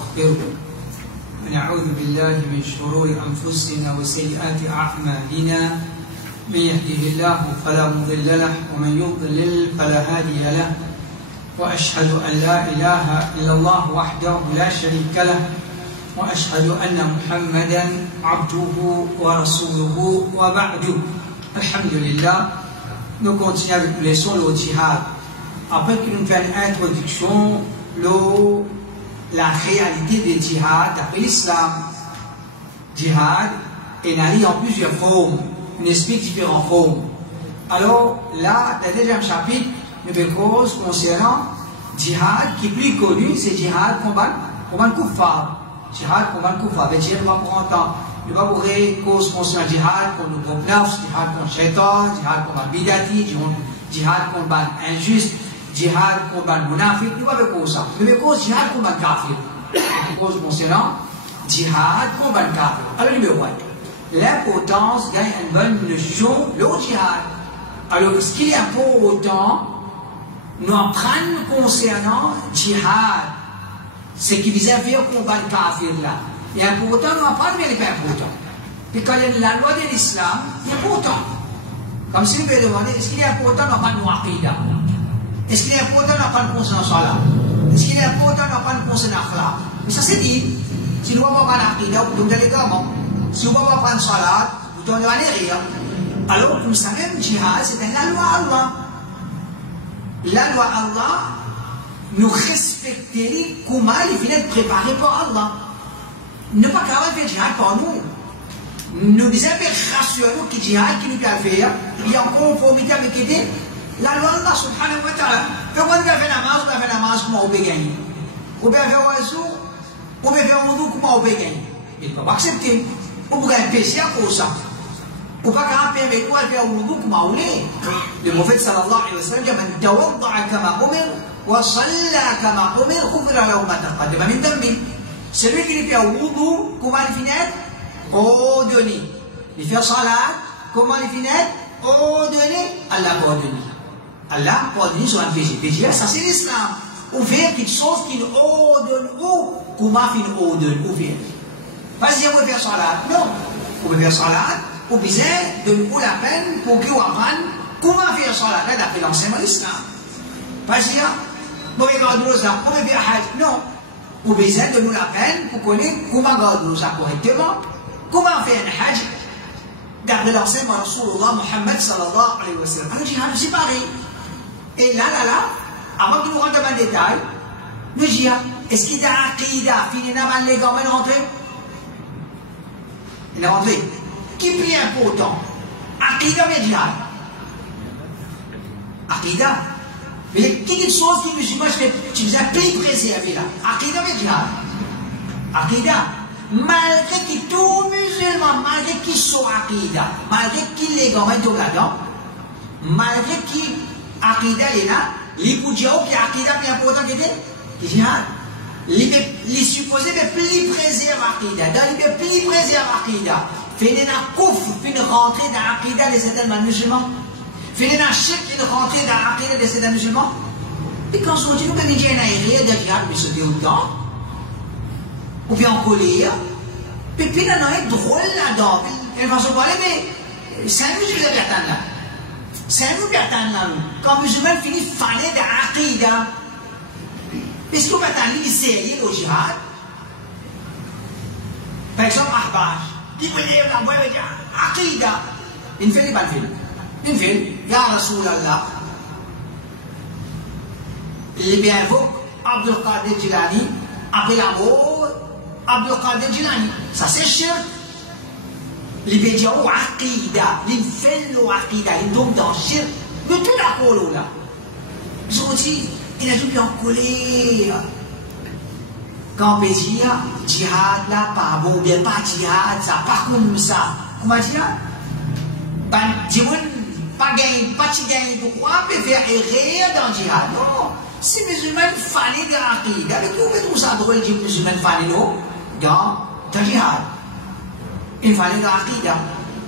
ونستغفره ونعوذ بالله من شرور أنفسنا وسيئات أعمالنا من يهده الله فلا مضل له ومن يضلل فلا هادي له وأشهد أن لا إله إلا الله وحده لا شريك له وأشهد أن محمدا عبده ورسوله وبعد. Alhamdulillah, nous continuons avec les leçons le djihad. Après que nous faisons une introduction, la réalité du djihad d'après l'islam. Djihad est narré en plusieurs formes, on explique différentes formes. Alors là, dans le deuxième chapitre, nous faisons cause concernant djihad qui est plus connu, c'est djihad combat kuffar. Jihad combat kuffar. Avec djihad, on va prendre temps. Nous allons voir cause concernant djihad contre le groupe nafs, djihad contre shaitan, djihad contre bidati, djihad contre injuste, djihad contre munafiq. Nous allons voir ça. Nous allons voir djihad contre kafir. Cause concernant djihad contre kafir. Alors numéro 1, l'importance gagne une bonne notion le djihad. Alors ce qu'il est important, nous apprendre concernant djihad, ce qui vise à faire combattre kafir là. Il est important, nous apprendre, mais il n'est pas important. Puis quand il y a la loi de l'islam, il est important. Comme si nous pouvons demander, est-ce qu'il est important d'apprendre nos aqidah? Est-ce qu'il est important d'apprendre concernant salat? Est-ce qu'il est important d'apprendre concernant akhlaq? Mais ça c'est dit. Si nous ne pouvons pas apprendre aqidah, vous tombe dans les gamins. Si nous ne pouvons pas apprendre salat, vous tombez dans les rires. Alors, comme ça même, djihad, c'est la loi Allah. La loi Allah, nous respecter comment il vient être préparé par Allah. Ne pas qu'à faire djihad par nous. Nous disons que rassurons que djihad qui nous peut faire, il y a en conformité avec la loi Allah subhanahu wa ta'ala. Et quand on fait la namaz, comment on peut gagner? On peut faire oiseau, on peut faire wudu, comment on peut gagner? Il ne peut pas accepter. On peut gagner un péché pour ça. On ne peut pas permettre de faire wudu, comment on l'est. Le prophète sallallahu alayhi wa sallam dit man tawadda'a kama umir wa salla kama umir khufira lahu ma taqaddama min dhanbi. Celui qui fait wudu, comment il finit? Ordonné. Il fait salat, comment il finit? Ordonné. Allah pardonne. Allah pardonne sur un péché. Péché, ça c'est l'islam. Ou faire quelque chose qui nous ordonne ou comment il ordonne ou faire. Pas si on veut faire salat. Non. On veut faire salat. On besoin de nous la peine pour qu'on apprenne comment faire salat. Là, d'après l'enseignement de l'islam. Pas si on veut faire rosa, on veut faire hajj. Non. Ou besoin de nous la peine pour connaître comment garder ça correctement, comment faire un hajj d'après l'enseignement de Rasulullah Muhammad sallallahu alayhi wa sallam. Alors, djihad, c'est pareil. Et là, avant que nous rentrions dans le détail, le djihad, est-ce qu'il y a un aqidah, finalement, les gars, il est rentré? Il est rentré. Qui est plus important? Aqidah ou djihad? Aqidah. Mais quelque chose qui musulman, tu nous as plus préservé là. Aqidah ou djihad? Aqidah. Malgré que tout musulman, malgré qu'il soit aqidah, malgré qu'il est quand même là-dedans, malgré qu'il aqidah est là, les pour dire que aqidah est plus important que djihad. Les supposés de plus préserver aqidah. Dans les plus préserver aqidah. Fait un koufr, puis rentrer dans l'aqidah des certains musulmans. Fait un chèque qui rentrer dans l'aqidah des certains musulmans. Et quand on dit, nous, quand il y a un aérien de djihad, mais c'était autant. Ou bien en colère. Puis il y a un drôle là-dedans. Elle va se parler, mais c'est un musulman qui attend là. C'est un musulman qui attend là. Quand un musulman finit fané dans l'aqidah, est-ce qu'on va attendre lui sérieux au djihad? Par exemple, Ahbaj. Il peut dire, la voix veut dire, aqidah. Il fait les balles. Il fait, Ya Rasulallah. Il bien invoque Abdul Qadir Jilani, après la mort, Abdul Qadir Jilani. Ça c'est sûr. Il veut dire, oh, aqidah. Il fait l'aqidah. Il tombe dans le shirk. De tout l'accord là. Ils ont dit, il a tout bien collé. Quand on peut dire, djihad là, pas bon, bien pas djihad, ça, pas comme ça. Comment dire? Ben, pas gagner, pas gagner de quoi, peut faire errer dans djihad. Non. Si musulman fallait de l'aqidah, avec tout ça, drôle, dit musulman fallait dans djihad. Il fallait de l'aqidah.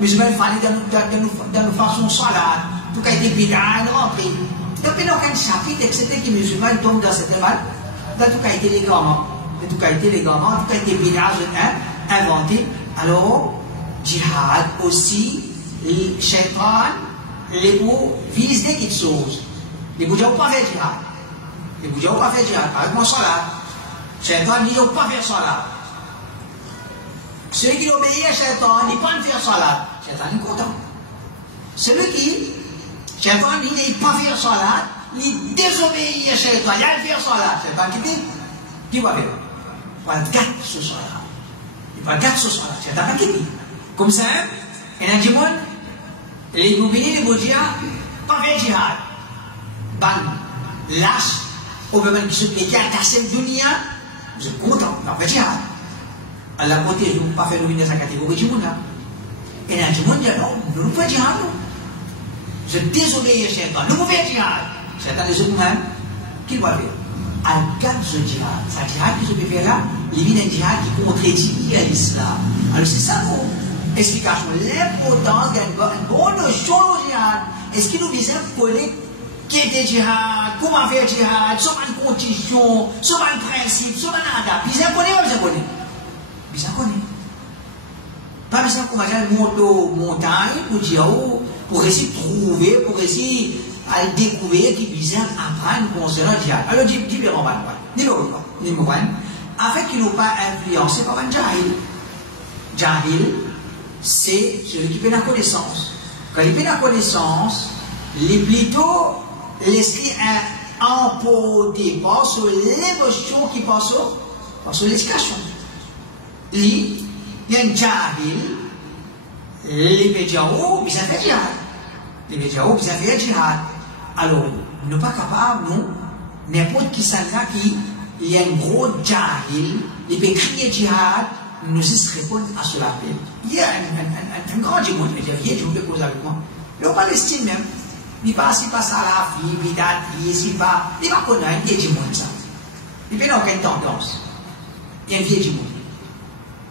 Musulman fallait dans nos façons salat. Tout a été bid'ah, rentré. Donc, il y a un chapitre, etc., qui musulman tombe dans cette mal, dans tout a été les grands. en tout cas été légalement, en tout cas été bid'ah inventé. Alors, djihad aussi, les shaitan, les mots visent des petites choses. Les bouddhas n'ont pas fait djihad. Les bouddhas n'ont pas fait djihad. Par exemple, salat. Shaitan, ils n'ont pas fait salat. Celui qui obéit à Shaitan, il ne peut pas faire salat. Shaitan est content. Celui qui, Shaitan, il n'est pas faire salat, il désobéit à Shaitan, il a faire salat. Shaitan qui dit, qui va faire? Il va gâter ce salat. Il va gâter ce salat. Shaitan qui dit. Comme ça, il y a des gens, les mouvements, les bouddhas, pas faire djihad. Ban, lâche, au moment qui se met à casser le dunia, vous êtes content, pas faire djihad. Allah protège nous, pas faire nous venir dans sa catégorie du monde là. Et là, du monde dit non, nous ne pouvons pas djihad. Je désobéis à Shaitan, nous pouvons faire djihad. Shaitan les autres même, qu'il va faire? Al-Qad ce djihad. Ce djihad que je peux faire là, il est un djihad qui contredit à l'islam. Alors c'est ça mon explication, l'importance d'une bonne notion au djihad. Est-ce qu'il nous vise à connaître qui est djihad, comment faire djihad, sur une condition, sur un principe, sur un adab. Ils en connaissent ou ils en connaissent? Ils en connaissent. Pas besoin qu'on va montagne pour dire, pour essayer de trouver, pour essayer de découvrir qui vise à apprendre concernant le djihad. Alors, différents numéro 1, afin qu'il n'ont pas influencé par un jahil. Jahil, c'est celui qui fait la connaissance. Quand il fait la connaissance, il est plutôt l'esprit emporté par sur l'émotion qui passe sur l'éducation. Il y a un jahil, les médias, ils fait djihad. Les médias, ils fait djihad. Alors, nous ne sommes pas capables, nous, n'importe qui s'en là qui, il y a un gros jahil, il peut crier djihad, nous y répondre à cela. Il y a un grand démon, il y a un démon qui cause avec moi. Le Palestine même, il passe à la vie, il va connaître un vieil démon ça. Il peut avoir aucune tendance. Il y a un vieil démon.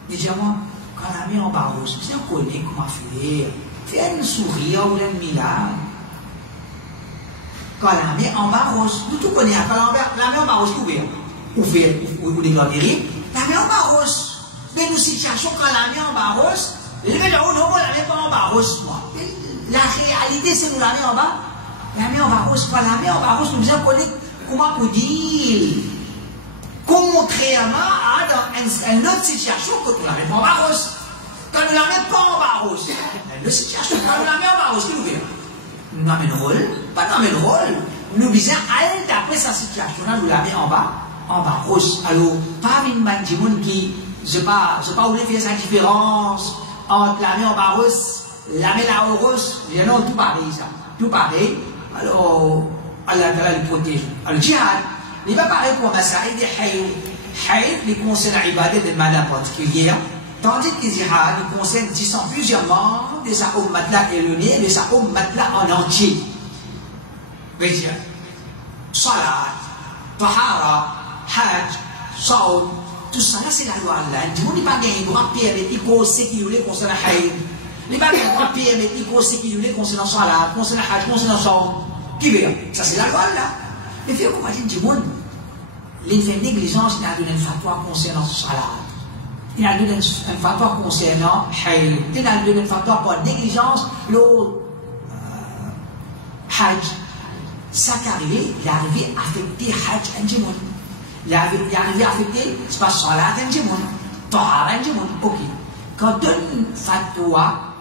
Il dit à moi, quand la main en bas rose, vous connaissez comment faire. Faire une sourire ou un milagre. Quand la main en bas rose, nous tout connaissons. Quand la main en bas rose, ou des granderies, la main en bas rose. Mais nous situations quand la main en bas rose, les gens disent, oh non, la main pas en bas rose, moi. La réalité, c'est nous la main en bas. La main en bas rose, quand la main en bas rose, nous devons connaître comment vous dire. Contrairement à dans une autre situation que nous la mettons en bas rose. Quand nous la mettons pas en bas rose, une autre situation, quand nous la mettons en bas rose, qu'est-ce que nous faisons? Nous la mettons rôle, pas dans le rôle. Nous visons aller d'après sa situation, là, nous la mettons en bas rose. Alors, pas une bande de monde qui, je ne sais pas où faire sa différence entre la main en bas rose, la main là en rose. Non, tout pareil, ça. Tout pareil. Alors, Allah le protège. Alors, djihad. Il va parler pour Masaïd et Haïd. Haïd, il concerne l'ibadah de manière particulière, tandis que les djihad, il concerne plusieurs membres de sa ummat-là éloignée et de sa ummat-là en entier. Veut dire, salat, tahara, hajj, saum, tout ça, c'est la loi Allah. Il ne dit pas qu'il doit payer avec ce qu'il voulait concernant Haïd. Il ne dit pas qu'il doit payer avec ce qu'il voulait concernant salat, concernant hajj, concernant saum. Qui veut? Ça, c'est la loi Allah. Les filles, comment dire du monde, les faits négligence, il a donné une fatwa concernant salat. Il a donné une fatwa concernant haïd. Il a donné une fatwa pour négligence, le hajj. Ça qui est arrivé, il est arrivé à affecter hajj un monde. Il est arrivé à affecter, c'est pas salat un monde, tahara un monde. Ok. Quand on donne une fatwa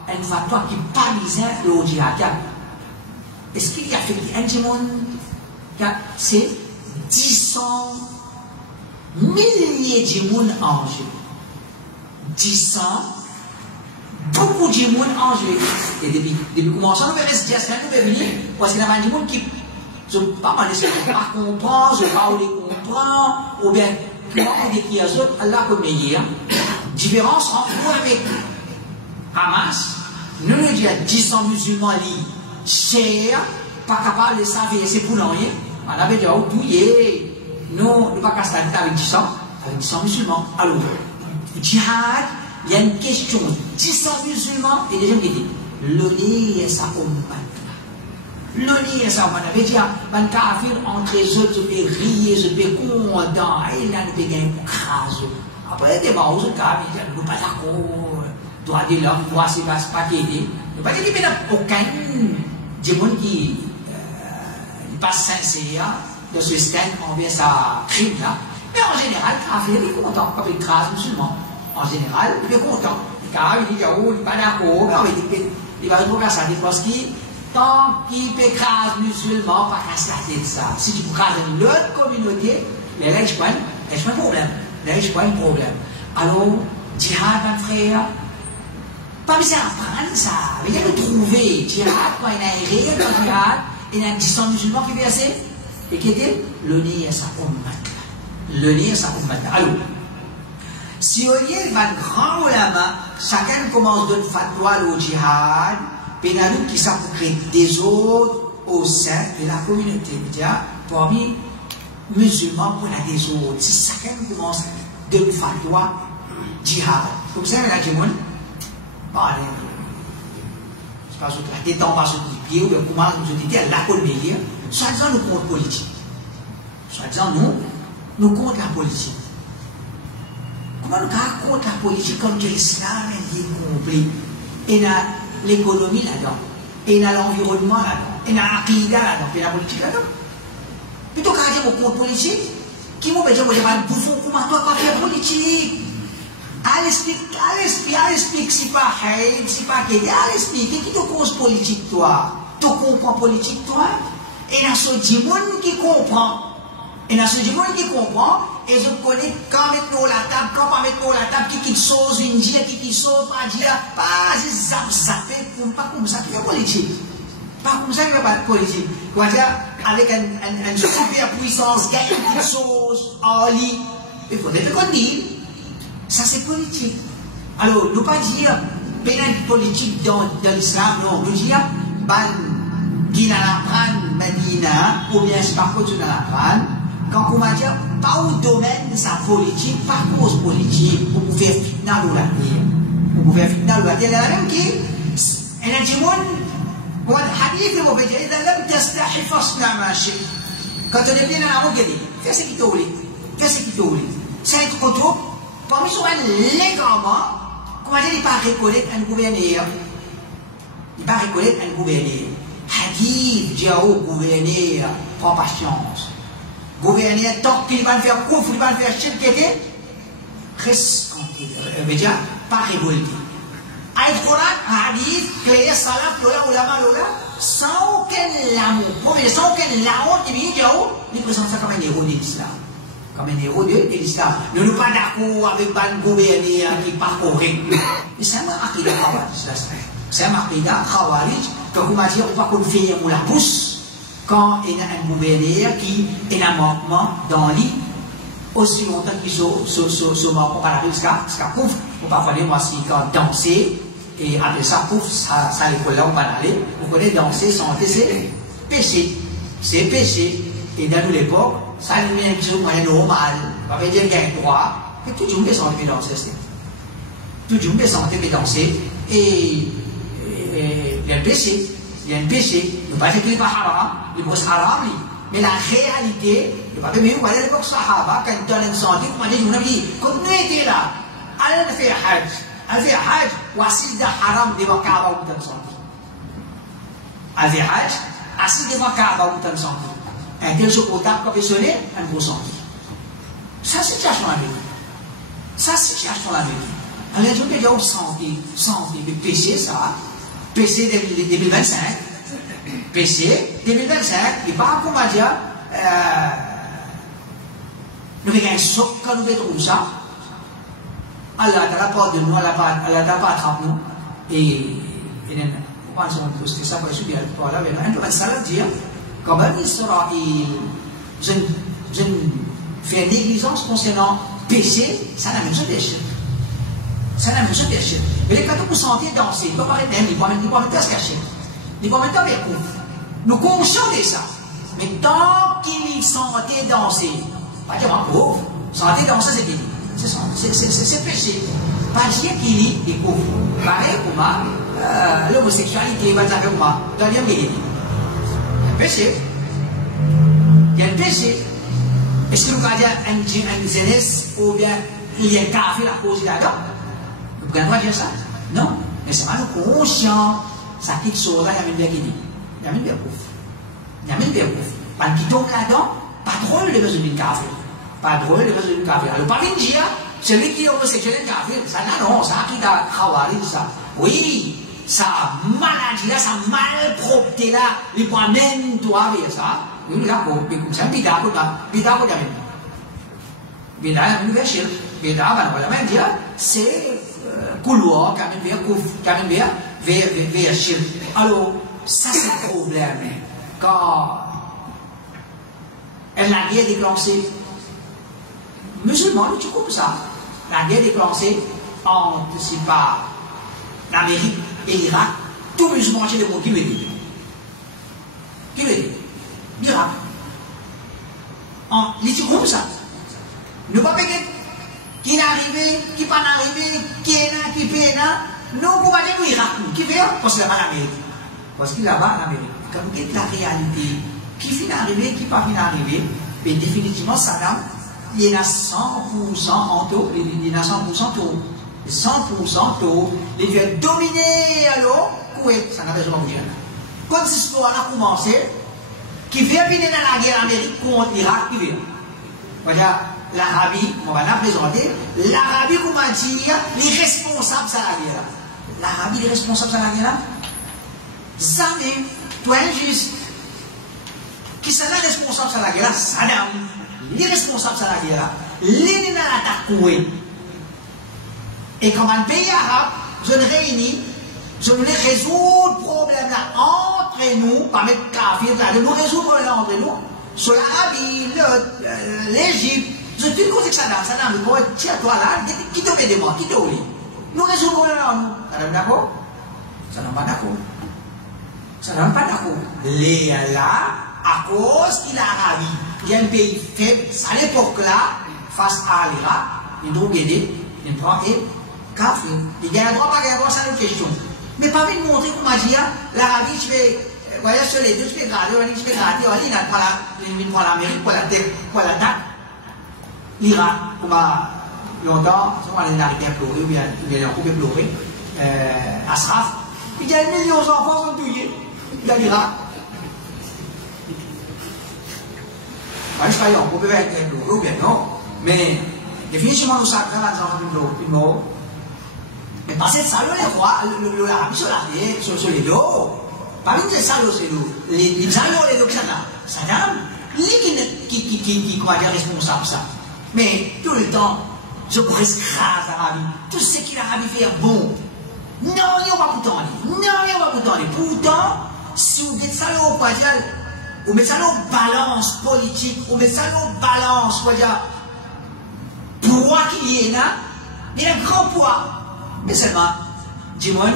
qui paralysait le djihad, est-ce qu'il y a affecté un monde? C'est 10 milliers de monde en jeu. 10 beaucoup de monde en jeu. Et depuis commençant, nous verrons ce que nous devons venir. Parce qu'il y a des gens qui ne sont pas mal de pas comprendre, je ne sais pas où les comprendre, ou bien, comment on dit qu'il y a d'autres, Allah comme meilleur. Différence entre nous avec Hamas, nous nous disons 10 musulmans libres, chers, pas capables de savoir, c'est pour rien. On avait dit, oh, bouillé, nous ne pas casser avec 100 musulmans. Alors, djihad, il y a une question, 10 musulmans, et les gens qui disent, le lait, ça, L'oni et ça, on avait dit, ben kafir entre les autres, je peux rire, je peux content, et là, nous peux gagner une crase. Après, des barres, je kafir, nous pas d'accord, droit de l'homme, droit, c'est pas qu'aider. Nous pas qu'il n'y a aucun démon qui n'est pas sincère de ce stand envers sa crime là. Mais en général, kafir, il est content, comme il crase musulman. En général, il est content. Car il dit, oh, il n'est pas d'accord, mais il va retrouver ça, parce qu'il tant qu'il peut craser musulman, pas qu'à se la tête ça. Si tu peux craser l'autre communauté, mais là, je prends un problème. Là, je prends un problème. Alors, djihad, mon frère, pas besoin d'apprendre ça. Il faut trouver djihad, quand il y a une règle dans djihad, il y a un distant musulman qui est versé, et qui était le nez à sa ummat. Le nez à sa ummat. Alors, si on y est, un grand ulama, chacun commence de fatwa au djihad, pénalou qui s'approche des autres au sein de la communauté. Parmi musulmans pour la des autres, si chacun commence de fatwa djihad. Comme ça, il y a des gens, je ne sais pas si la détente pas sur les pieds, ou comment nous dit à la colmeille, soit-disant nous contre politique. Soit-disant nous contre la politique. Comment nous contre la politique comme que l'islam est compris? Et dans l'économie là-dedans, et dans l'environnement là-dedans, et dans l'aqida là-dedans, et dans la politique là-dedans. Plutôt qu'à dire au compte politique, qui m'a dit que je vais bouffer comment toi pas faire politique? Allez explique, si pas haït, si pas qu'aider, allez explique, qui te cause politique toi? Tu comprends politique toi? Et dans ce monde qui comprend. Et dans ce monde qui comprend, et je connais quand mettre la table, quand pas mettre la table, qui sauce, une dire, qui sauce, pas dire, pas zapper, pas comme ça qu'il y a politique. Pas comme ça qu'il y a politique. On va dire, avec une super puissance, gagne une petite sauce, en lit. Il faudrait qu'on dise, ça c'est politique. Alors, ne pas dire, pénal politique dans l'islam, non, nous dire, qui n'a la prendre Medina, ou bien c'est pas contre la prendre. Quand on va dire, pas au domaine de sa politique, pas cause politique, pour faire fitna ou la terre. Pour faire fitna ou la terre, il y a la même qui, elle a dit, mon hadith, il m'a dit, il a même testé, il faut se la marcher. Quand on est bien dans la route, il dit, fais ce qu'il te voulait. Fais ce qu'il te voulait. C'est être contre, parmi soi, légalement, comment dire, il ne pas reconnaître un gouverneur. Il ne pas reconnaître un gouverneur. Hadith, dit au gouverneur, prends patience. Gouverner, tant qu'il va faire couvre, il va faire chèque, reste tranquille. Pas révolté. Aïe, Coran, hadith, clair, salam, lola, ulama, lola, sans aucun l'amour, sans aucun l'amour, il présente ça comme un héros de l'islam. Comme un héros de l'islam. Nous ne sommes pas d'accord avec un gouverneur qui n'est pas correct. Mais c'est un akida khawarij. C'est un akida khawarij. Quand vous m'avez dit, on va qu'on fait la pousse. Quand il y a un gouverneur qui est un manquement dans l'île, aussi longtemps qu'ils sont manquants par la rue, jusqu'à pouf, on va parler, moi, si quand danser, et après ça, pouf, ça l'école là, on va aller, vous connaissez danser sans c'est péché. C'est péché. Et dans nous l'époque, ça nous met un petit moyen normal. On va dire qu'il y a un droit, et tout le monde est senté danser. Tout le monde est senté danser, et il y a un péché. Il y a un péché, ne pas dire qu'il n'est pas haram, il est haram, mais la réalité, ne pas dire que à l'époque Sahaba, quand ils donnent une santé, comment dire, on a dit, quand nous étions là, allez faire Hajj, voici de haram devant Kaaba ou dans santé. Allez faire Hajj, assis devant Kaaba ou dans santé. Un tel jour comptable professionnel, un gros santé. Ça, c'est situation la vie. Ça, c'est situation la vie. Alors, je vais dire santé, mais péché, ça. PC 2025, PC 2025, il pas comment dire, nous avons un choc quand nous trouvons ça. Allah t'a rapport de nous, Allah t'a pas attrapé nous. Et on pense que c'est ça, parce que je vais ça dire, comme un Israël, je fais négligence concernant PC, ça n'a même pas d'échec. Ça n'a même pas d'échec. Mais quand vous sentez danser, il ne peut pas être même, il ne peut pas mettre à se cacher. Il ne peut pas mettre avec vous. Nous conscients de ça. Mais tant qu'il sentait danser, pas dire un pauvre, sentait danser, c'est fini. C'est péché. Pas dire qu'il est pauvre. Pareil pour moi, l'homosexualité, va dire pour moi, dans le péché. Il y a un péché. Est-ce que nous allons dire une jeunesse ou bien il y a un café à cause de là-dedans? Vous pouvez pas dire ça? Non. Mais c'est mal conscient. Ça quelque chose là, il y a une bien qui dit. Il y a une bien preuve. Il y a une bien preuve. Parce qu'il tombe là-dedans, pas drôle de besoin d'une café. Pas drôle de besoin d'une café. Alors, pas une dire, celui qui est homosexuel est café. Ça, non, ça, qui t'a khawari, ça. Oui, ça maladie là, ça malpropreté là, il prend même toi avec ça. Oui, là, c'est un bida, bida, bida, bida, bida, c'est couloir, vers Chine. Alors, ça c'est le problème. Quand elle a guerre déclenchée, musulmans, tu comprends ça? La guerre déclenchée entre, c'est pas l'Amérique et l'Irak, tout musulman, c'est le monde qui veut dire. Qui veut dire? L'Irak. Tu comprends ça? Ne pas payer. Qui n'est arrivé, qui n'est pas arrivé, qui est là, qui est là. Non, on va dire l'Irak. Qui fait? Parce qu'il n'a pas l'Amérique. Parce qu'il n'a pas l'Amérique. Quand vous dites la réalité, qui finit arrivé, qui pas fini arrivé, mais définitivement, Saddam, il y en a 100% en taux, il y en a 100% taux. 100% taux, il doit dominer alors, Koweït, ça n'a pas besoin de dire. Quand cette histoire a commencé, qui vient venir dans la guerre américaine contre l'Irak, qui vient. Voilà. L'Arabie, on va la présenter, l'Arabie, comment dire, les responsables de la guerre. L'Arabie, les responsables de la guerre. Jamais, toi injuste. Qui sont les responsables de la guerre? Saddam. Les responsables de la guerre. Les n'a attaqué. Et comme un pays arabe, je le réunis, je voulais résoudre le problème là entre nous, pas mettre kafir là, de nous résoudre le problème entre nous, sur l'Arabie, l'Égypte. Je te dis que Saddam, le boy, tiens, toi là, qui te fait des mots, qui te oublie. Nous résoudrons le problème, Saddam d'accord? Saddam pas d'accord. Saddam pas d'accord. Les là, à cause de l'Arabie, il y a un pays faible, à l'époque là, face à l'Irak, il doit aider, il prend et kafir. Il gagne droit, pas gagner droit, c'est une question. Mais pas vite montrer comment dire, l'Arabie, je fais, voyez, sur les deux, je fais gratter, il prend l'Amérique pour la tête, pour la date. L'Irak, comme longtemps, on va aller arrêter à pleurer, ou bien il y a un couple pleurer, Ashraf, il y a des millions d'enfants qui sont tués dans l'Irak. Je sais pas, on peut être pleurer ou bien non, mais définitivement, nous savons que les enfants sont morts. Mais parce que ça, les rois, l'Arabie sur les dos, pas vite ça, les salauds, les dos, ça Saddam, lui qui croit dire responsable ça. Mais tout le temps, je presque rase l'Arabie. Tout ce qu'il l'Arabie fait est bon. Non, il n'y a pas pourtant. Non, il n'y a pas pourtant. Pourtant, si vous mettez ça au dire, vous mettez ça en balance politique, vous mettez ça en balance, quoi dire, poids qu'il y a là, il y a un grand poids. Mais seulement, dis-moi,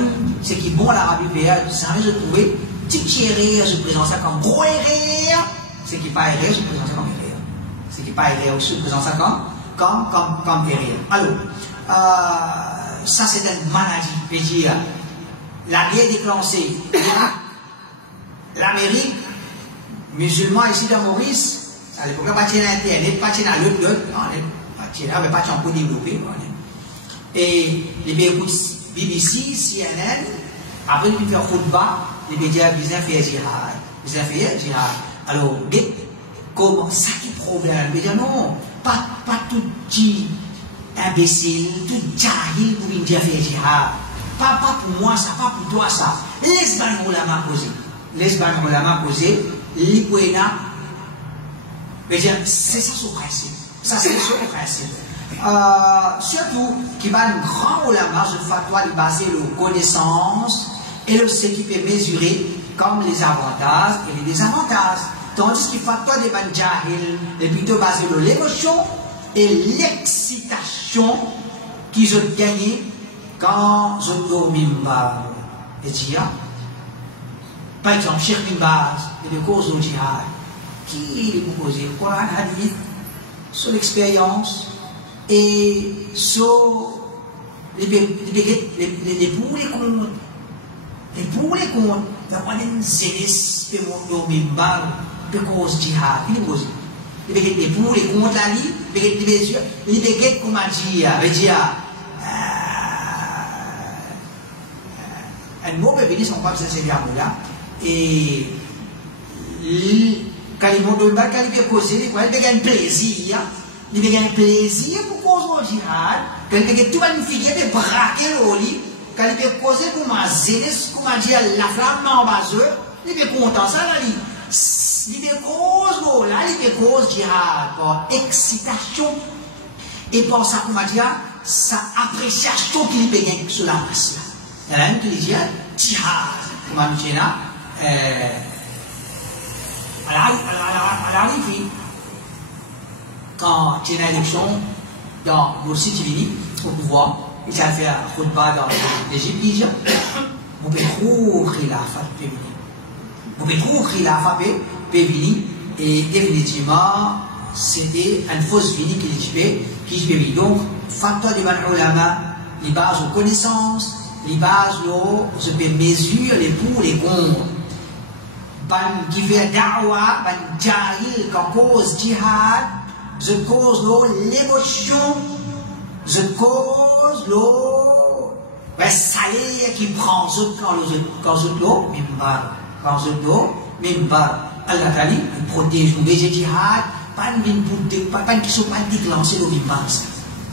ce qui est bon à l'Arabie fait, ça veut se trouver, petit erreur, je présente ça comme gros erreur, ce qui n'est pas erreur, je présente ça comme erreur. Ce qui n'est pas erreur, je présente ça comme erreur. Alors, ça c'est une maladie, je veux dire, la guerre déclenchée, l'Amérique, musulmans ici dans Maurice, à l'époque, pas de Internet, pas de l'autre, mais pas de développé. Et les écoutes BBC, CNN, après ils font khutbah, les médias disent faire jihad. Alors, comment ça qui est problème? Les médias non, pas tout dit imbécile, tout jahil pour dire faire jihad. Pas pour moi ça, pas pour toi ça. Laisse-moi poser, l'Ipoena, c'est ça son principe. Ça c'est son principe. Surtout, qui va un grand ulama, je fatwa, il basé sur la connaissance et ce qui peut mesurer comme les avantages et les désavantages. Tandis qu'il fatwa des ban jahil est plutôt basé sur l'émotion et l'excitation qu'ils ont gagné quand ils ont dormi. Et dire, par exemple, Cheikh Mimbaz et les causes du jihad, qui est proposé, Coran, Hadith, sur l'expérience et sur les pour, les contre. Les pour, les contre. Donc, on a une zélesse, puis on mimbar, puis cause jihad. Il est posé. Il y a des pour, les contre la vie, il y a des mesures, il y a des guettes, comme on dit, un mot peut venir, son papa, c'est là. Et quand il monte dans quand il peut causer, il peut gagner plaisir. Il peut gagner plaisir pour causer le jihad. Quand il peut tout magnifier, il peut braquer au lit. Quand il peut causer pour ma zélesse, comme on dit, la flamme en bas, il peut content ça, là, il peut cause, là, il peut cause jihad par excitation. Et pour ça, comme on dit, ça appréciation qu'il peut gagner sur la masse, là. Il y a un qui dit, jihad, comme on dit là, à l'arrivée, quand il y a une élection dans Morsi Tivini au pouvoir, il a fait un khutbah dans l'Égypte, il dit, vous pouvez trop khilafat pévini. Vous pouvez trop khilafat pévini, et définitivement, c'était une fausse vini qui se pévini. Donc, fatwa de man ulama, les bases aux connaissances, les bases je peux mesurer les pour les contre. Ban qui fait da'wa, ban jahil, quand cause jihad, je cause l'émotion, je cause salé qui prend quand l'eau, mimbar, Allah Tali, il protège nous, les jihad, pas qui sont pas déclenchés le mimbar.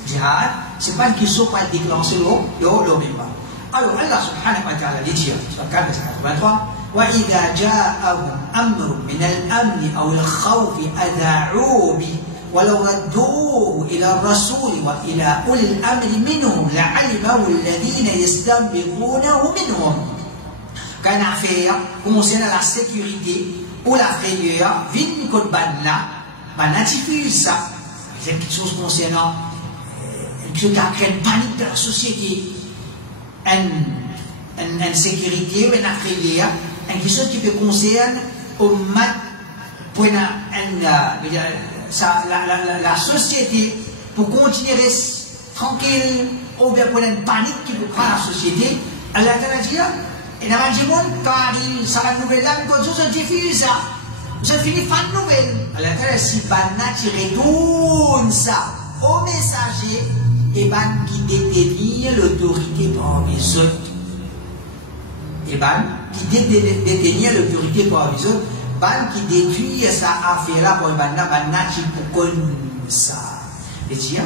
Jihad, c'est pas qui sont pas déclenchés le mimbar. Alors Allah subhanahu wa ta'ala dit, sur 483, وإذا جاءهم أمر من الأمن أو الخوف أذاعوا به ولو ردوه إلى الرسول وإلى أولي الأمر منهم لعلمه الذين يستنبطونه منهم. Quand affaire concernant la sécurité ou la frayeur, vine code banna diffuse ça. C'est quelque chose concernant quelque chose qui crée une panique dans la société, une sécurité ou une frayeur. Quelque chose qui peut concerner la société pour continuer tranquille ou bien pour une panique qui peut prendre la société. Allah a dit, et dans le monde, quand arrive ça nouvelle là, quand je diffuse ça, je finis par une nouvelle. Allah a dit, si Banna retourne ça au messager, et Ban qui détenir l'autorité parmi les autres. Et Ban qui détenir l'autorité parmi les autres, Ban qui détruit sa affaire-là pour Banna qui pour ça. Et dire,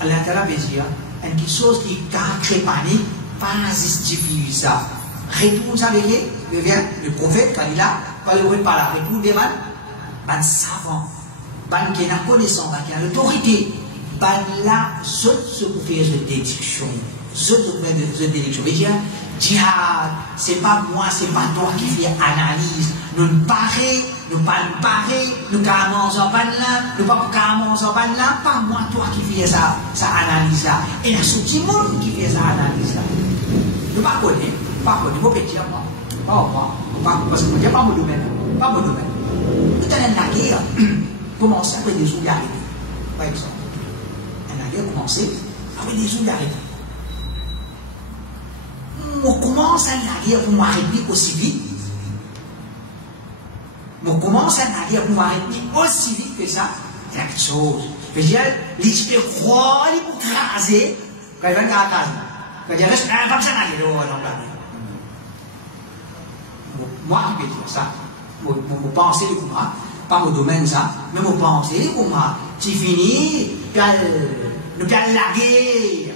Allah Ta'ala veut dire, quelque chose qui crée panique, pas justifier ça. Retourne ça avec le prophète, quand il a, pas le prophète par la retourne des Ban savant, Ban qui a connaissance, qui a l'autorité, Ban là, ce pour faire de déduction. Ce pour faire de déduction. Mais jihad, c'est pas moi, c'est pas toi qui fais analyse. Nous parler, nous commençons en ban là, nous pas commençons en ban là, pas moi, toi qui fais ça analyse là. Et il y a ce petit monde qui fait ça analyse là. Nous pas connaître, vous pouvez dire moi, parce que moi, pas mon domaine, Tout à l'heure, la guerre commence avec des solidarités, par exemple. La guerre commence avec des solidarités. On commence à la guerre pour m'arrêter aussi vite. On commence à la guerre pour m'arrêter aussi vite que ça. Il y a quelque chose. Je veux dire, les gens croient, ils vont craser. Quand ils vont craser. Quand ils restent, pas ça la guerre. Moi qui peux dire ça. Mon pensée de moi, pas mon domaine ça, mais mon pensée de moi, qui finit, nous perdons la guerre.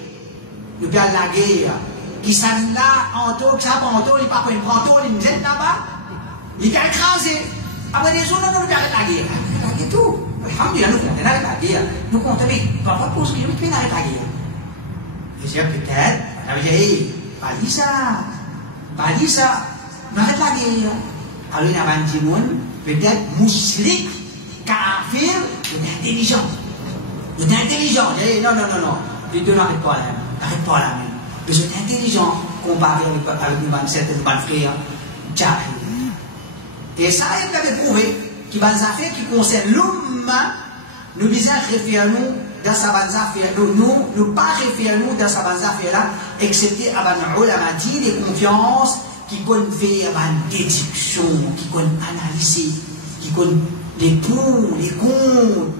Nous perdons la guerre. Qui s'en là, en tout, ça, en tout, il pas prendre prendre, il nous jette là-bas, il a écrasé. Après des jours, nous perdons la guerre. La guerre tout. Alhamdulillah, nous comptons avec la guerre. Nous comptons avec, parfois, pour ce que je me fais avec la guerre. Je dis peut-être, on avait dit, pas dit ça, on arrête la guerre. Alors, il y a un petit monde, peut-être, mousselik, kafir, intelligent. Non. Les deux n'arrêtent pas la même. Vous êtes intelligent comparé avec certaines bonnes frères. Et ça, il avait prouvé qu'il y a des affaires qui concernent l'humain. Nous disons référons dans sa bonne affaire. Nous pas référons dans sa bonne affaire là, excepté à la maladie, les confiances, qui connaît faire une déduction, qui connaît analyser, qui connaît les pour, les contre.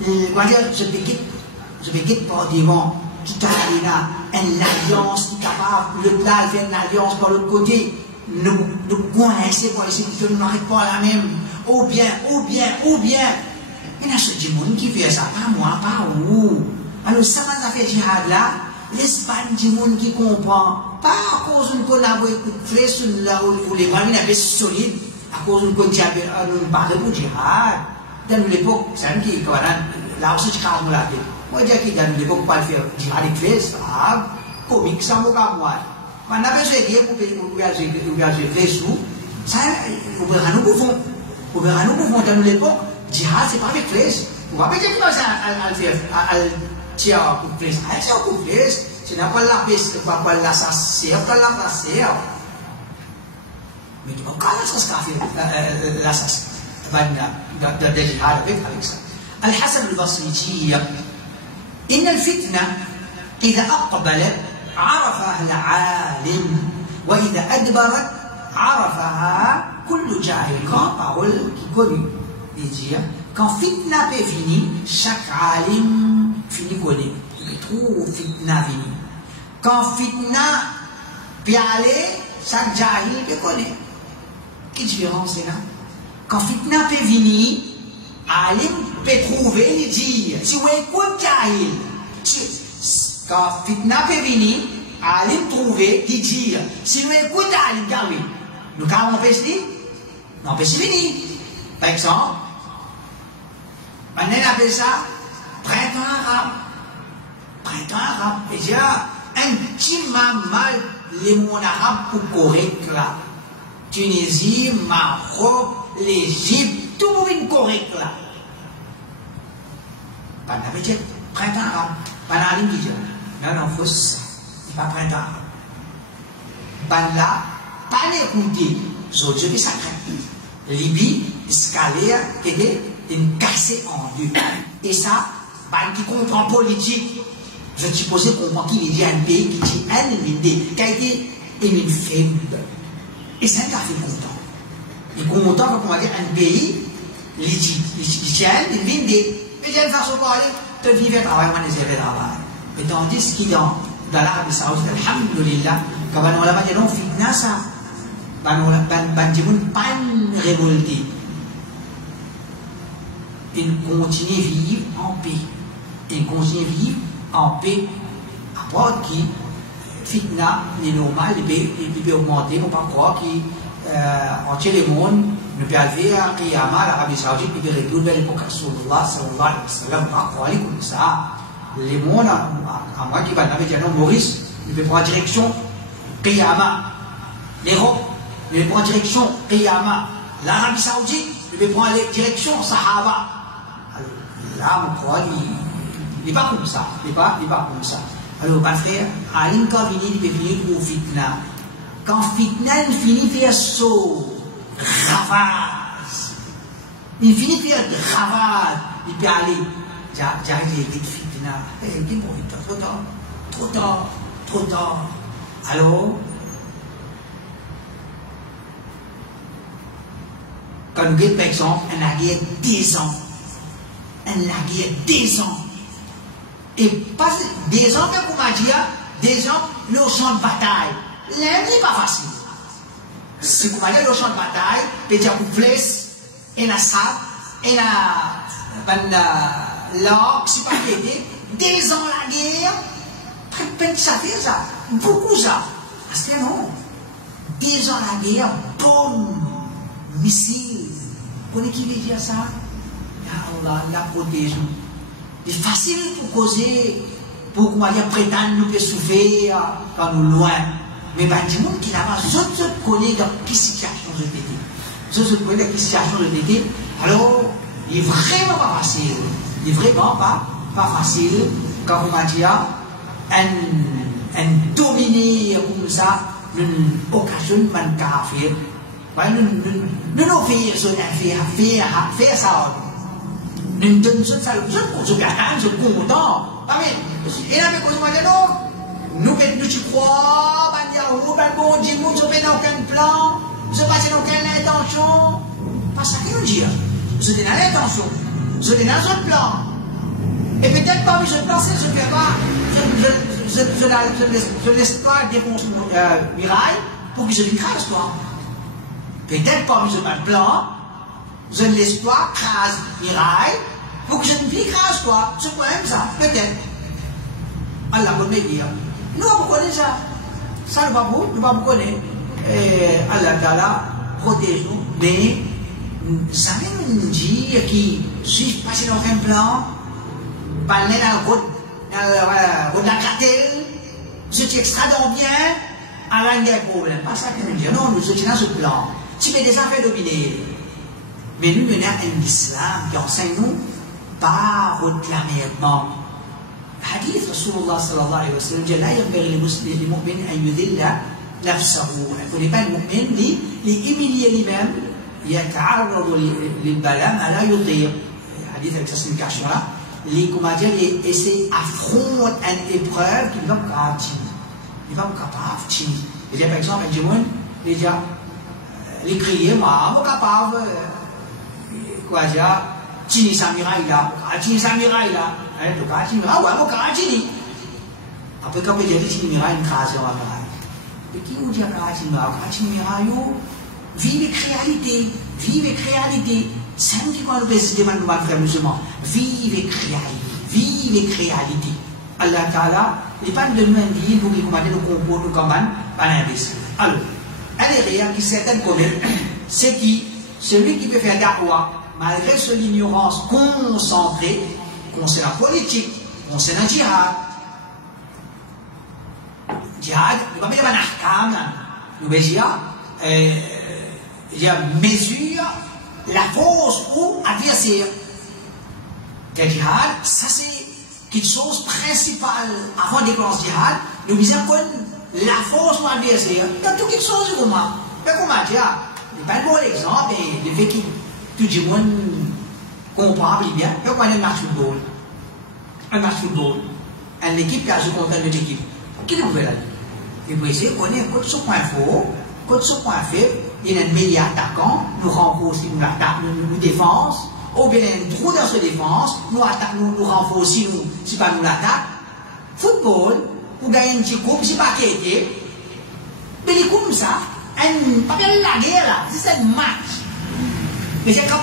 Je vais guetter par devant, qui t'a une alliance, qui est capable, le plat fait une alliance par l'autre côté. Nous coincer pour essayer de nous n'arrête pas la même. Ou bien. Il y a ce monde qui fait ça, pas moi, pas vous. Alors, ça va faire jihad là, l'Espagne du monde qui comprend, pas à cause d'une collaboration avec les familles un peu solides, à cause d'une collaboration avec le jihad. Dans l'époque, c'est un qui, là aussi, je crois là. Moi, je dis que dans l'époque, pas faire jihad avec les ça, comique, ça m'a pas moi. Maintenant, je vais dire, vous avez fait sous, ça, vous verrez nous pouvons. Vous verrez nous pouvons dans l'époque, jihad, c'est pas avec les. Vous ne pouvez pas dire que ça, à tirer un coup de flèche. C'est un coup de flèche. Tu n'as pas la peste, tu n'as pas l'assassin, tu n'as pas l'assassin. Mais tu n'as pas l'assassin. ده الجهاد avec ça. الحسن البصري إن الفتنة إذا أقبلت عرفها العالم وإذا أدبرت عرفها كل جاهل. Quand parole qui connaît dit quand fitna peut finir, chaque alim finit connaît. Il trouve fitna finir. Quand fitna peut aller, chaque jahil peut connaître. Quelle différence c'est là? Quand fitna peut venir, alim peut trouver et dire. Si vous écoutez jahil, quand fitna peut venir, alim trouver et dire. Si vous écoutez alim, oui. Nous avons empêché, nous empêché venir. Par exemple, on appelle ça printemps arabe. Printemps arabe. Et il y a un petit mal les mots arabes pour correct là. Tunisie, Maroc, l'Égypte, tout le monde correct là. On appelle ça printemps arabe. On a dit non, faut ça. C'est pas printemps arabe. On là, pas l'écouter. Aujourd'hui, c'est sacré. Libye, escalier, une cassée en deux. Et ça, qui comprend politique, je suppose qu'on comprend qu'il y a un pays qui dit un l'idée, qui a été une faible. Et c'est un café content. Et content, quand on va dire un pays, il tient une l'idée. Et j'ai une façon de parler, de vivre travail, moi, les élèves travail. Et tandis qu'il dans l'Arabie Saoudite, alhamdulillah, quand on a dit non, fitna ça, on a pas révolté. Il continue à vivre en paix. Il continue à vivre en paix. À part qui, fitna, est normal, il peut augmenter, on ne peut pas croire qu'en le monde, nous peut aller à Qiyamah, l'Arabie Saoudite, il peut retourner à l'époque de Rasulullah, sallallahu alayhi wa sallam, on ne peut pas croire comme ça. Le monde, à moi qui va avec un homme Maurice, il peut prendre direction Qiyamah. L'Europe, il peut prendre direction Qiyamah. L'Arabie Saoudite, il peut prendre direction Sahaba. Là, on croit, il n'est pas comme ça. Il n'est pas comme ça. Alors, mon frère, Alim, quand il finit, il peut finir pour fitna. Quand fitna, il finit par faire saut, ravage. Il finit par faire ravage. Il peut aller. J'arrive à éviter fitna. Il dit, bon, trop tard. Alors, quand nous avons, par exemple, un arrière 10 ans. Un laguier 10 ans. Et pas des ans, comme on m'a dit, des ans, le champ de bataille. L'un n'est pas facile. Si vous voyez le champ de bataille, peut-être vous flèche, et la sable, et l'orgue, si pas qu'il 10 ans la guerre, très ça fait ça. Beaucoup ça. Parce que non. 10 ans la guerre, bombe, missile. Vous connaissez qui veut dire ça? Allah la protège. C'est facile pour causer, pour qu'on aille prétendre nous peut souffrir quand nous loin. Mais ben, du monde qui là-bas, je connais dans quelle situation je t'ai. Je connais dans quelle situation je t'ai. Alors, il n'est vraiment pas facile. Il n'est vraiment pas facile quand on m'a dit un dominer comme ça, une occasion de faire. Nous nous faire ça. Nous donnons ça, je gagne, je suis content. Et là, nous crois, dans le ben bon, Dieu, vous n'avez dans aucun plan, vous n'avez pas dans aucune intention. Pas ça qu'il veut dire. Vous êtes dans l'intention, vous êtes dans un plan. Et peut-être parmi ce plan, c'est ce que je laisse pas défoncer miraille pour que je l'écrase, toi. Peut-être parmi ce plan, je ne laisse pas crase miraille pour que je ne l'écrase, toi. C'est quand même ça, peut-être. Allah peut me dire. Nous, on connaît ça. Ça, nous ne pas connaître. Allah Ta'ala protège-nous. Mais, ça même dit qui suivent passer dans un plan, parler dans le route de la cartelle, je suis extrêmement bien, Allah n'a pas de problème. Pas ça que nous disons. Non, nous sommes dans ce plan. Tu mets des affaires dominées. Mais nous, nous avons un islam qui enseigne nous pas réclamer mort. Hadith Rasulullah sallallahu alayhi wa sallam dit لا ينبغي للمؤمن أن يذل نفسه. Il ne faut pas le mu'min humilier lui-même, يتعرض للبلاء ما لا يطيق. Hadith avec sa signification là. Comment dire, il affronte une épreuve qu'il ne va pas capable. Il ne va pas capable. Il y a par exemple un démon, il dit les crier, moi, je suis capable. Quoi dire, Tini Samiraï là, Tini Samiraï là. Ah ouais, mon caractère. Après, quand on dit Tini Samiraï, une crase, on va faire. Mais qui nous dit Tini Samiraï, vive avec réalité, vive avec réalité. C'est un petit peu le président de notre frère musulman. Vive avec réalité, vive avec réalité. Allah Ta'ala, il n'est pas de nous dire pour qu'il commande nos compos, nos campagnes, pas l'imbécile. Alors, elle est réelle, qui certaines connaissent, c'est qui, celui qui peut faire da'wah, malgré son ignorance concentrée, concernant la politique, concernant le djihad. Djihad, il ne va pas dire un ahkam, il y a mesure la force ou adversaire. Le djihad, ça c'est quelque chose principal avant de déclencher le djihad, nous disons que la force ou adversaire, dans tout quelque chose, comment? Mais comment dire? Il n'y a pas de bon exemple, et le fait que tout le monde comprend bien. Mais on a un match football. Un match football. Une équipe qui a joué contre une autre équipe. Qui est-ce que vous voulez? Et puis, c'est qu'on est un coach sur point fort, coach sur point faible. Il y a un meilleur attaquant, nous renforçons nous défense, ou bien un trou dans cette défense, nous renforçons nous, si pas nous l'attaque. Football, pour gagner un petit coup, si pas qu'il était, mais il est comme ça, pas bien la guerre là, c'est un match. Mais c'est quand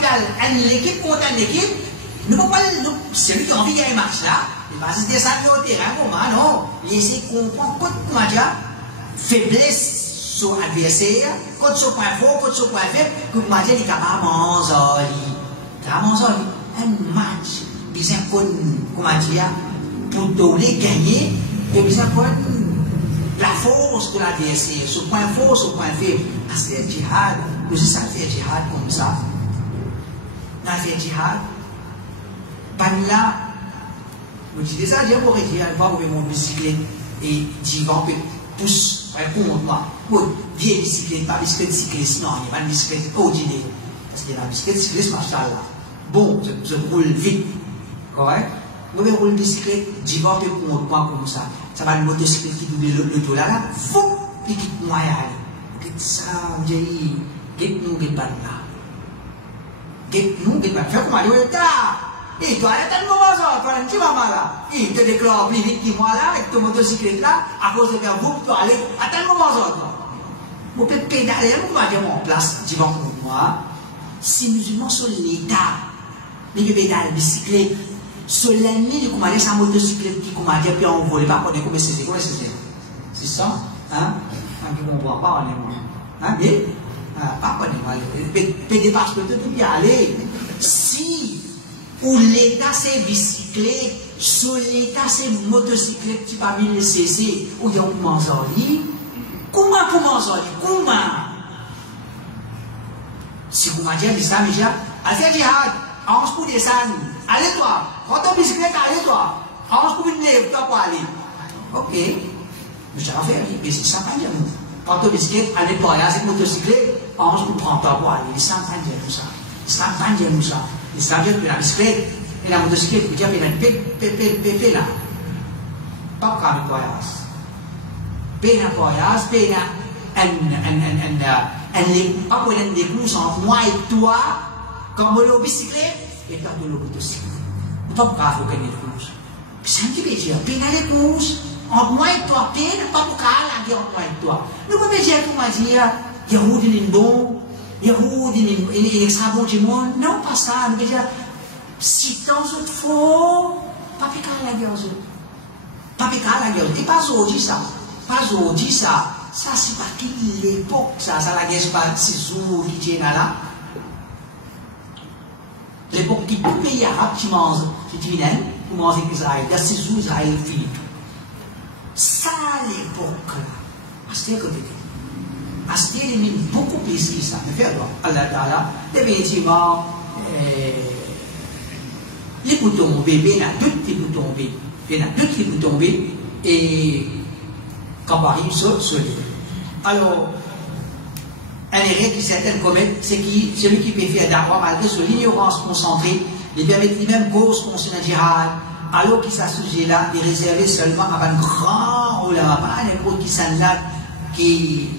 l'équipe contre l'équipe, nous ne pouvons pas, celui qui a envie de gagner un match là, il va se descendre au terrain, comment non, il essaie de comprendre, comment dire, faiblesse. Sur l'adversaire, quand sur point fort, quand sur point faible, que vous m'avez dit qu'il y a un match, bien comment dire, pour donner, gagner, et bien la force de l'adversaire, sur point fort, sur point faible. C'est le djihad, nous ça fait djihad comme ça. On a fait djihad, pas là, vous dites ça, j'ai pour dire, je vais mon bicyclette et j'y vais pousse. Pour moi, vieille bicyclette, pas bicyclette cycliste, non, il n'y a pas de bicyclette ordinaire. Parce que la bicyclette cycliste, machallah. Bon, je roule vite. Correct? Vous pouvez rouler une bicyclette, j'y vais pour moi comme ça. Ça va une motocyclette qui double le dos là, fou, puis qui moi y aller. Ça, j'ai get nous, get pas là. Get nous, get pas. Fais comment dire, et toi, attends, moment ça, toi, tu vas mal là. Il te déclare plus vite que moi là, avec ton motocyclette là, à cause de faire boucle, toi, allez, attends, moment ça, toi. Vous pouvez pédaler, vous pouvez dire, en place, tu vas pour moi. Si musulmans sont l'État, mais ils pédalent bicyclette, sur l'ennemi, comment dire, sa motocyclette qui, comment dire, puis on vole pas, on est comme c'est, c'est ça, hein? On ne comprend pas, on est moi. Hein, bien? Pas qu'on est mal. Pédé parce que tu peux y aller. Si, ou l'État c'est bicyclette, sur l'État c'est motocyclette qui pas 1000 cc, ou il y a un manzoli. Comment si vous m'avez dit l'islam, il dit, allez djihad, avance pour descendre, allez toi, prends ton bicyclette, allez toi, avance pour une lèvre, toi pour aller. Ok, mais ça va faire, mais c'est ça pas dire. Prends ton bicyclette, allez toi, là c'est motocyclette, avance pour prendre toi pour aller. L'islam pas dire tout ça. L'islam pas dire tout ça. L'islam dit que la bicyclette et la motocyclette, vous dites, il y a un pépé là. Pas comme un voyage. بين voyage بين pas pour des courses entre moi et toi comme le bicyclette et toi de l'autre aussi pas pour faire des courses c'est un petit peu dire bien les courses entre moi et toi pas pour faire la guerre entre moi et toi nous pouvons dire comment dire Yahudi n'est bon Yahudi n'est extra bon du monde non pas ça nous pouvons dire si dans autres faux pas pour faire la guerre pas pour faire la guerre et pas aujourd'hui ça ça c'est pas qui l'époque ça la guerre c'est pas si jour qui tient là l'époque qui tout pays arabe qui mange qui viennent pour manger Israël là c'est jour Israël fini ça l'époque Astir ini beaucoup plus que ça mais faire Allah Ta'ala effectivement les boutons bébé là deux petits boutons bébé et quand arrive sur lui. Alors, un erreur qui certaines commettent, c'est celui qui peut faire d'avoir malgré son ignorance concentrée, il permet lui-même cause concernant le djihad, alors qu'il s'associe là, il est réservé seulement à un grand ulama, pas n'importe qui s'en là, qui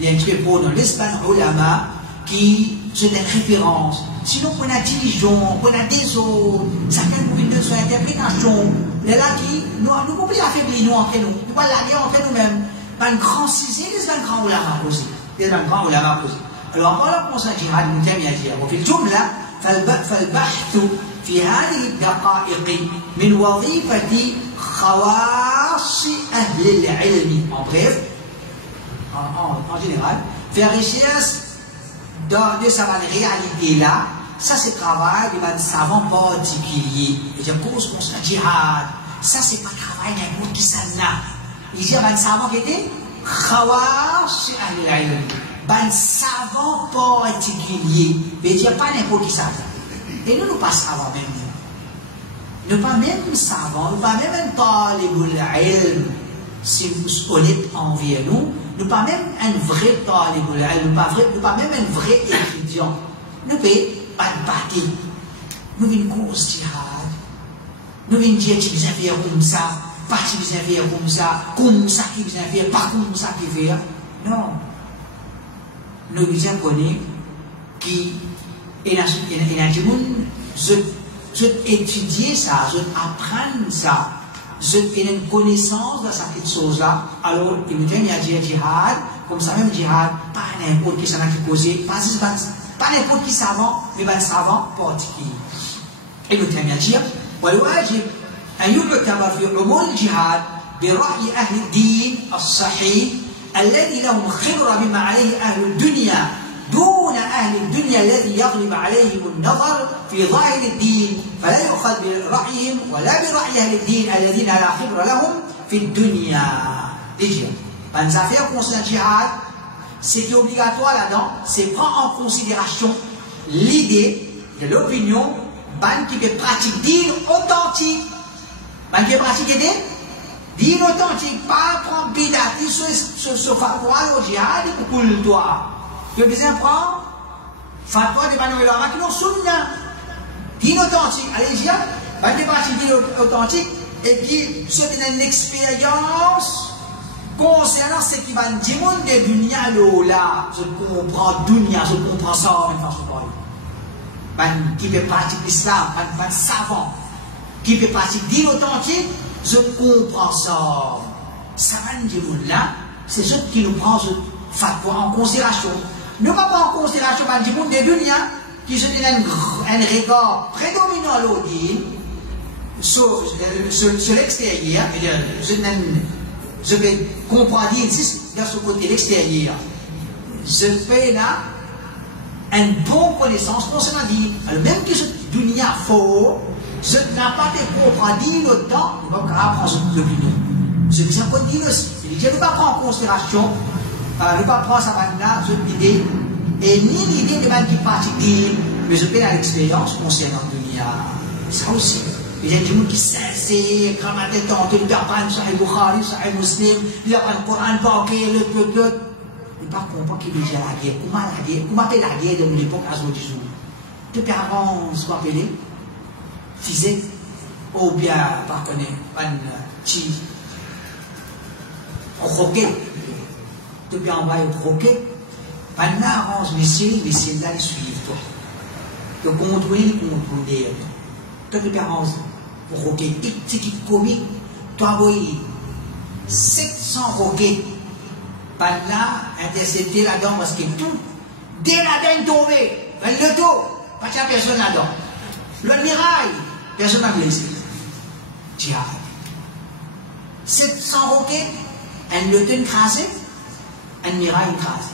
l'intérêt pour dans l'espace ulama, qui se donne référence. Sinon, pour la diligence, pour la désolation, certaines pouvaient sur l'interprétation, les là qui, nous pouvons affaiblir nous entre nous, nous pas la guerre entre nous-mêmes. Un grand sujet, c'est un grand ulama posé. C'est un grand ulama posé. Alors, en parlant de ce djihad, nous t'aimons à dire, وفي الجملة فالبحث في هذه الدقائق من وظيفة خواص أهل العلم. En bref, en général, faire recherche de sa réalité-là, ça c'est le travail d'un savant particulier. Et je cause qu'on se djihad. Ça c'est pas le travail d'un groupe qui s'en a. Il dit un savant qui était khawas al-ilm. Un savant particulier. Mais il dit pas n'importe qui ça. Et nous pas savants même. Nous pas même savants, nous pas même un talibul ilm. Si vous honnête envers nous, nous pas même un vrai talibul ilm, nous pas même un vrai étudiant. Nous pas de bâti. Nous venons cause djihad. Nous venons dire que vous avez comme ça, pas que vous avez comme ça qui vous avez, pas comme ça qui fait. Non. Nous disons qu'on qui et la je étudier ça, je apprendre ça, je ai une connaissance de cette chose-là. Alors, il me dit, il y a djihad, comme ça même djihad, pas n'importe qui ça n'a qui causé, pas n'importe qui savant, mais un savant particulier. Et le thème dire, والواجب أن يكتب في عموم الجهاد برأي أهل الدين الصحيح الذي لهم خبرة بما عليه أهل الدنيا دون أهل الدنيا الذي يغلب عليهم النظر في ظاهر الدين فلا يؤخذ برأيهم ولا برأي أهل الدين الذين لا خبرة لهم في الدنيا. Déjà, dans les affaires concernant le djihad, ce qui est obligatoire là-dedans, c'est prendre en considération l'idée de l'opinion qui peut pratiquer authentique. Ban qui pratique din authentique, pas prendre bidati sur fatwa au djihad pour le droit. Que besoin prendre fatwa de Banu Ulama qui n'ont sunna. Din authentique. Allez, dire, ban qui pratique din authentique, et puis se donne une expérience concernant ce qui va dire monde de dunya là. Je comprends dunya, je comprends ça en même façon de parler. Qui peut pratiquer l'islam, un savant, qui peut pratiquer din authentique, je comprends ça. Ça va nous là, c'est ceux qui nous prennent ce fatwa en considération. Ne pas prendre en considération du monde de dunya, qui se donne un regard prédominant à l'audit, sur l'extérieur, je vais comprendre ici, dans ce côté l'extérieur. Je fais là une bonne connaissance concernant dit, même que ce dunya faux, je n'ai pas de comprendre le temps, je ne vais pas apprendre l'opinion. Je vais bien dire aussi. Je ne vais pas prendre en considération, je ne vais pas prendre sa là, l'idée, et ni l'idée de mal qui pratique, mais je fais l'expérience concernant le dunya. Ça aussi. Il y a des gens qui s'essayent, comme à tête en tête, ils apprennent Sahih Bukhari, Sahih Muslim, ils apprennent le Coran, le il pas comprendre qu'il y a la guerre. Comment appelle la guerre de l'époque à ce jour? Tes parents, ce qu'on appelle physique, ou bien, par connaître, un chi. on croquait. Depuis en bas, on croquait. Maintenant, arrange missile là, ils suivent toi. De contrôler. Toi, tu arranges pour croquer. C'est qui comique. Toi, envoyé 700 roquettes. Maintenant, intercepté là-dedans parce que tout, dès la denne tombée, le dos, pas qu'il y a personne là-dedans. Le mirail, personne n'a blessé. Djihad. 700 roquettes, un leton crasé, un mirail crasé.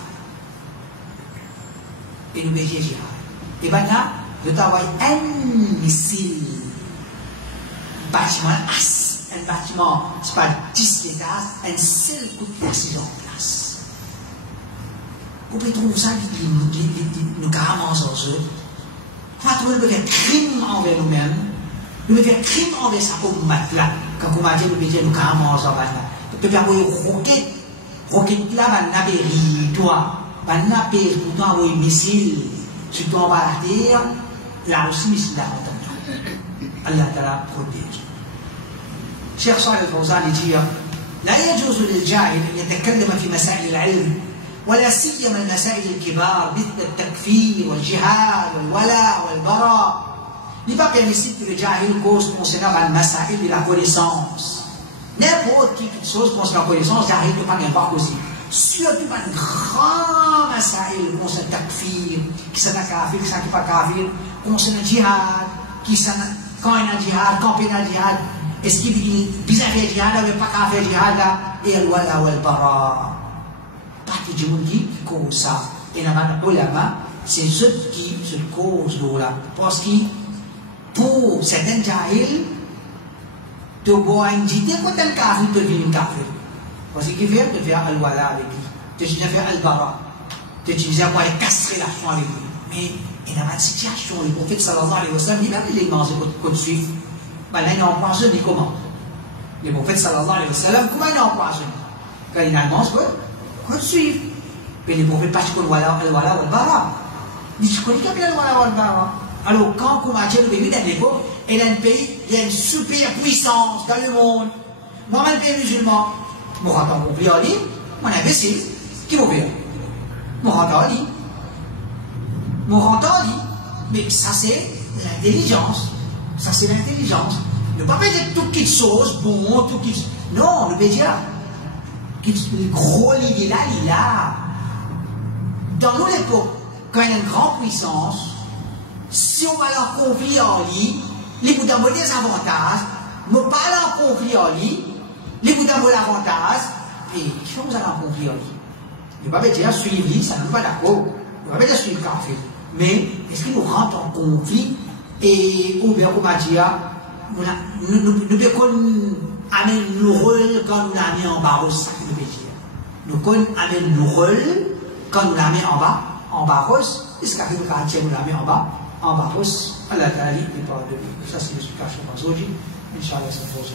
Et nous bédions djihad. Et maintenant, je t'envoie un missile, bâtiment un bâtiment, c'est pas 10 étages, un seul coup de pied en place. Vous pouvez trouver ça, nous carrément sans eux. Nous devons faire crime envers nous-mêmes, nous devons faire crime envers ça comme matelas. Quand vous m'avez dit, nous devons nous carrément sans matelas. Vous pouvez avoir une roquette là, vous n'avez toi, vous n'avez pourtant avoir un missile, surtout en bas de la terre, là aussi, missile là, Allah Ta'ala protège. شيخ صالح الفوزان يجي لا يجوز للجاهل أن يتكلم في مسائل العلم ولا سيما المسائل الكبار مثل التكفير والجهاد والولاء والبراء. Il n'est pas permissible que le jahil cause concernant la masail de la connaissance. N'importe qui chose concernant la connaissance, jahil ne peut pas causer. Surtout pas un grand masail concernant le takfir, qui s'en a kafir, qui s'en a pas kafir, concernant le jihad, qui s'en a quand il y a jihad, quand il y a jihad. Est-ce qu'il dit bizarre jihad ou pas qu'à faire jihad là et le wala ou le bara partie du monde qui cause ça et la ulama c'est ceux qui se causent là parce que pour certains jahil tu dois indiquer quand un kafir peut devenir kafir parce qu'il veut te faire le wala avec lui tu dois faire le bara tu dois avoir casser la foi avec lui mais il y a une situation le prophète sallallahu alayhi wa sallam il a dit les manger contre suivre. Maintenant, il empoisonne comment? Le prophète sallallahu alayhi wa sallam, comment il empoisonne? Quand il annonce qu'on suive. Mais le prophète pas qu'on wala ou le bara. Il dit qu'on dit qu'il y a le wala ou le bara. Alors, quand on a dit le bébé dans l'époque, il y a un pays, il y a une super puissance dans le monde. Moi, le pays musulman, moi, quand on compris en ligne, mon imbécile, qui va faire? Moi, en ligne. Moi, en ligne. Mais ça, c'est l'intelligence. Ça, c'est l'intelligence. Ne pas mettre toute petite chose, bon, tout petit. Non, le média. Le gros lit là, il est là. Dans nos époques, quand il y a une grande puissance, si on va leur conflit en ligne, les bouddhas ont des avantages, mais pas leur conflit en ligne, les bouddhas ont l'avantage, et qui font en conflit en ligne? Ne pas mettre suivi, ça ne veut pas d'accord. Ne pas mettre suivi le café. Mais, est-ce qu'il nous rentre en conflit? Et ou bien comme a dit, nous devons amener le rôle quand nous l'avons mis en bas au sac de pétir. Nous devons amener le rôle quand nous l'avons mis en bas au est-ce qu'à nous l'avons mis en bas au Allah Ta'ala n'est pas de lui. Ça c'est le cache dans Zoji. Inch'Allah, c'est pour ça.